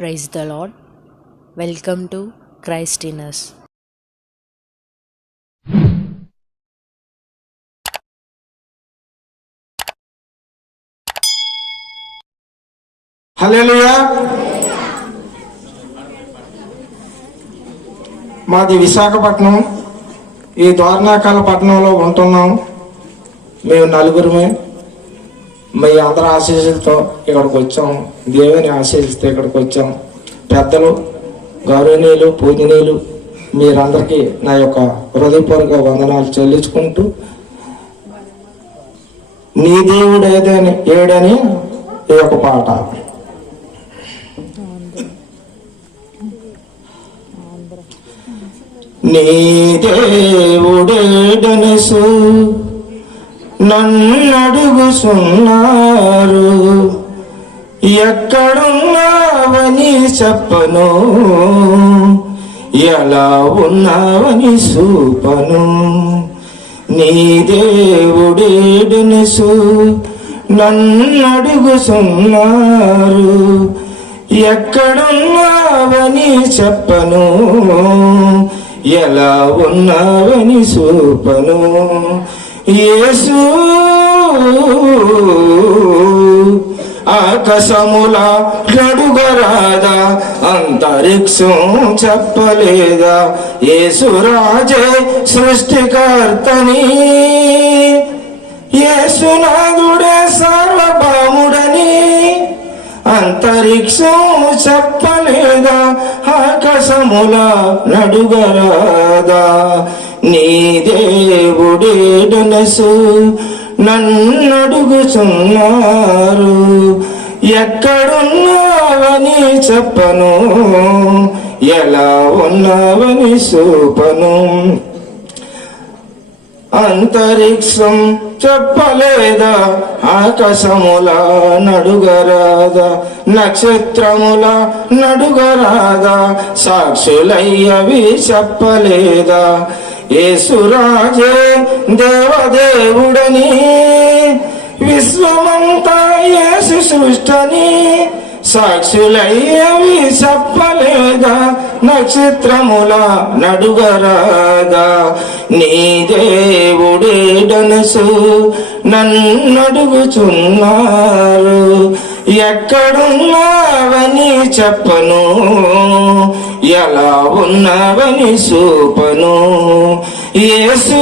Praise the Lord. Welcome to Christ in us. హల్లెలూయా. మాది విశాఖపట్నం. ఈ దోర్నాకాల పట్టణంలో ఉంటున్నాం. మేము నలుగురమే. మీ అందరి ఆశీస్సులతో ఇక్కడికి వచ్చాం. దేవుని ఆశీస్సులతో ఇక్కడికి వచ్చాం. పెద్దలు, గౌరవనీయులు, పూజనీయులు మీరందరికీ నా యొక్క హృదయపూర్వక వందనాలు చెల్లించుకుంటూ, నీ దేవుడు ఏడని ఈ యొక్క పాట. నీ దేవుడేడనసు నన్నడుగుచున్నారు, ఎక్కడున్నావని చెప్పను, ఎలా ఉన్నావని చూపను. నీ దేవుడేడనసు నన్నడుగుచున్నారు, ఎక్కడున్నావని చెప్పను, ఎలా ఉన్నావని చూపను. యేసు ఆకాశముల నడుగరాదా, అంతరిక్షం చెప్పలేదా, యేసు రాజే సృష్టికర్తని, యేసునాథుడే సార్వభౌముడని, అంతరిక్షం చెప్పలేదా, ఆకాశముల నడుగరాదా. నీ దేవుడేడనసు నన్నడుగుచున్నారు, ఎక్కడున్నావని చెప్పను, ఎలా ఉన్నావని చూపను. అంతరిక్షం చెప్పలేదా, ఆకాశముల నడుగరాదా, నక్షత్రముల నడుగరాదా, సాక్షులయ్యవి చెప్పలేదా, యేసురాజే దేవదేవుడని, విశ్వమంతా యేసు సృష్టని, సాక్షులయ్యవి చెప్పలేదా, నక్షత్రముల నడుగరాదా. నీ దేవుడేడనసు నన్నడుగుచున్నారు, ఎక్కడున్నావని చెప్పను, ఎలా ఉన్నావని చూపను. యేసు